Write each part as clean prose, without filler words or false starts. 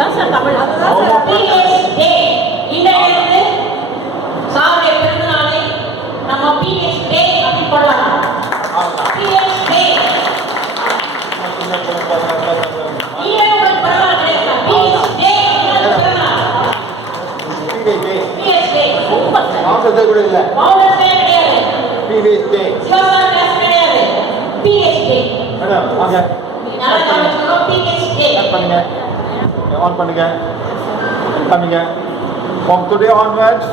அதான் sir Tamil. PH டே. இன்றையிலிருந்து சாருடைய பிறந்த நாளை நம்ம PH டே அப்படி கொள்ளலாம். PH டே. இங்கே உங்களுக்கு பரவாயில்ல கிடையாது. PH டே பிறந்த நாள். PH day. Super sir. Founders day கூட இல்ல. ஃபவுண்டர்ஸ் டே கிடையாது. PH day. சிவசாமி கிளாஸ் கிடையாது. PH day. மேடம் வாங்க. நாளை நம்ம சொல்றோம் PH டே. ஸ்டார்ட் பண்ணுங்க. ஆன் பண்ணுங்க. பண்ணுங்க. From today onwards,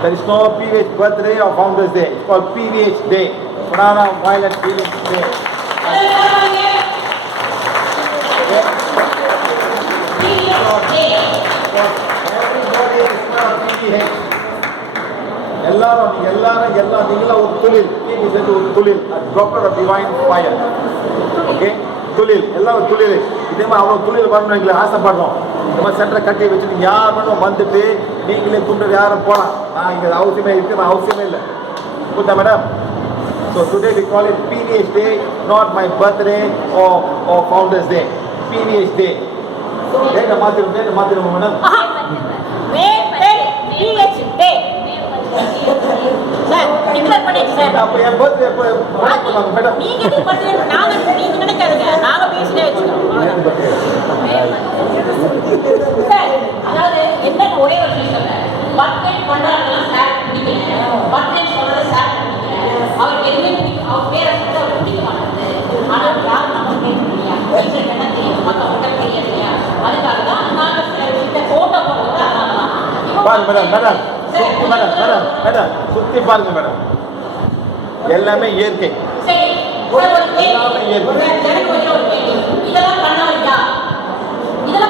there is no PVH birthday or Founders Day. It's called PVH Day. Banana Violet PVH Day. Everybody is part of PVH. எல்லாரும் நீங்களா ஒரு தொழில் PVH ஒரு தொழில் doctor of divine fire. Okay தொழில் எல்லாம் ஒரு தொழில். இதே மாதிரி அவ்வளோ தொழில் வரணும் எங்களை ஆசைப்படுறோம். இந்த மாதிரி சென்டரை கட்டி வச்சுட்டு யார் வேணும் வந்துட்டு நீங்களே கூப்பிட்டு யாரும் போகலாம். நான் இங்கே அவசியமே இருக்கு அவசியமே இல்லை. புரியுதா madam? So today we call it PVH Day, not my birthday or Founders Day. PVH Day. டேட்டை மாற்றிடுவோம் மேடம். PH டே. சார் டிக்ளேர் பண்ணியாச்சு சார். அப்போ என் பர்த்டே எப்போ பண்ணாங்க மேடம்? நீங்க பர்த்டே நீங்க நினைக்காதீங்க. நாங்க PH டே வச்சுக்கிறோம். சார் அதாவது என்ன ஒரே ஒரு விஷயம் சொல்றேன். பர்த்டே கொண்டாடலாம் சார் பிடிக்கல. பர்த்டே சொல்றது சார் பிடிக்கல. அவருக்கு எதுவுமே பிடிக்கும். அவர் பேரை சொல்றது அவருக்கு பிடிக்க மாட்டேங்குது. ஆனால் யாரும் நம்ம பேர் இல்லையா? டீச்சருக்கு என்ன தெரியும்? மற்றவங்க தெரியாது இல்லையா? அதுக்காக தான் நாங்கள் சில விஷயத்தை ஃபோட்டோ போடுறது. அதனால தான் பாருங்க மேடம் சுத்தி பாருங்க மேடம். எல்லாமே இயற்கை. சரி இதெல்லாம்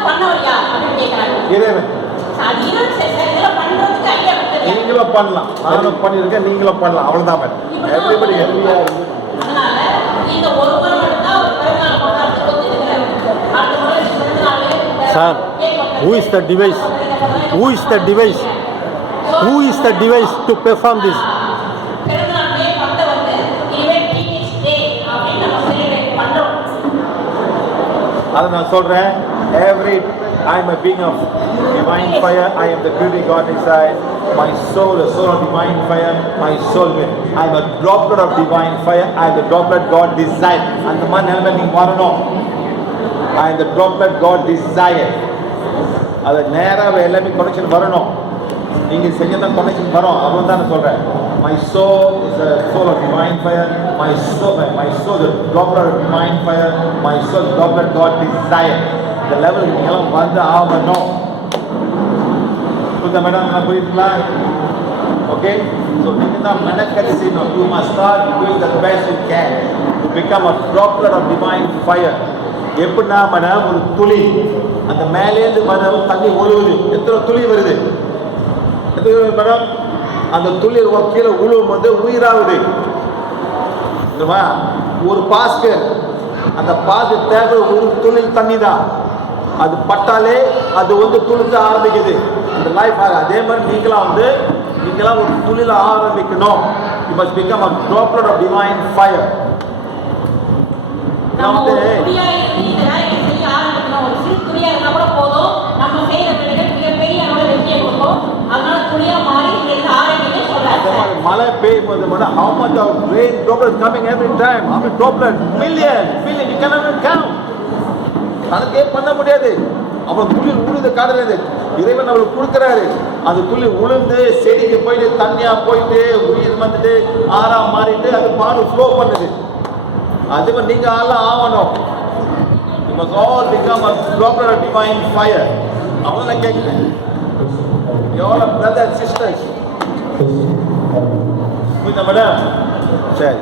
பண்ணவரியா அப்படின்னு கேட்கறாங்க. இறைவன் நீங்களும் பண்ணலாம். நானும் பண்ணியிருக்கேன், நீங்களும் பண்ணலாம். அவ்வளவுதான் மேடம். எவ்ரிபடி ஹெல்பியா இருக்கு. அதனால இந்த ஒரு முறை மட்டும் தான் ஒரு பிறந்தநாள் கொண்டாடுறதுக்கு ஒத்துக்கிறாரு. அடுத்த முறை பிறந்தநாள் Sir, who is the device? Who is the device? Who is the device to perform this? பிறந்தநாள் டே பத்த வந்து இதுவே PH டே அப்படி நம்ம செலிப்ரேட் பண்றோம். அதை நான் சொல்றேன். I am a being of divine fire. I am the creator God inside. My soul, the soul of divine fire. My soul will. I am a droplet of divine fire. I am the droplet God desire. And the man helmet நீங்க வரணும். I am the droplet God desire. அது நேராக எல்லாமே connection வரணும். நீங்க செஞ்சதான் connection வரும். அவ்வளவு தான் நான் சொல்றேன். My soul is a soul of divine fire. My soul the droplet of divine fire. My soul droplet God desire. இந்த லெவலுக்கு நீங்களும் வந்து ஆகணும். புரியுதா மேடம்? நான் புரியுதுங்களா? ஓகே. ஸோ நீங்கள் தான் மெனக்கெட்டு செய்யணும். You must start doing the best you can to become a droplet of divine fire. எப்படின்னா மேடம் ஒரு துளி அந்த மேலேருந்து மேடம் தண்ணி ஒழுகுது. எத்தனை துளி வருது? மேடம் அந்த துளி கீழே உழுவும் போது உயிராகுது. ஒரு பாஸ்கர் அந்த பாசு தேவை ஒரு துளி தண்ணி தான். அது பட்டாலே அது வந்து துளிக்க ஆரம்பிக்குது. அந்த லைஃப் அதே மாதிரி நீங்களாம் ஒரு துளில ஆரம்பிக்கணும். You must become a droplet of divine fire. நம்ம துணியா இந்த வேலையை செய்ய ஆரம்பிக்கணும். ஒரு சிறு துணியா இருந்தா கூட போதும். நம்ம செய்யற வேலைகள் மிகப்பெரிய அளவில் வெற்றியை கொடுக்கும். அதனால துணியா மாறி இந்த ஆரம்பிக்க சொல்றாங்க. மழை பெய்யும் போது மட்டும் how much of rain droplets coming every time? How many droplets? Million you cannot even count. கணக்கே பண்ண முடியாது. அப்புறம் துளி உழுது காடுறது இறைவன் அவளுக்கு கொடுக்குறாரு. அந்த துளி உளுந்து செடிக்கு போயிட்டு தண்ணியா போயிட்டு உயிர் வந்துட்டு ஆறா மாறிட்டு அது பாடு ஃப்ளோ பண்ணுது. அது மாதிரி நீங்க ஆளாம் ஆகணும். You must all become a droplet of divine fire. அவங்கள கேட்கிறேன். You all are brothers and sisters. புரியுதா மேடம்? சரி.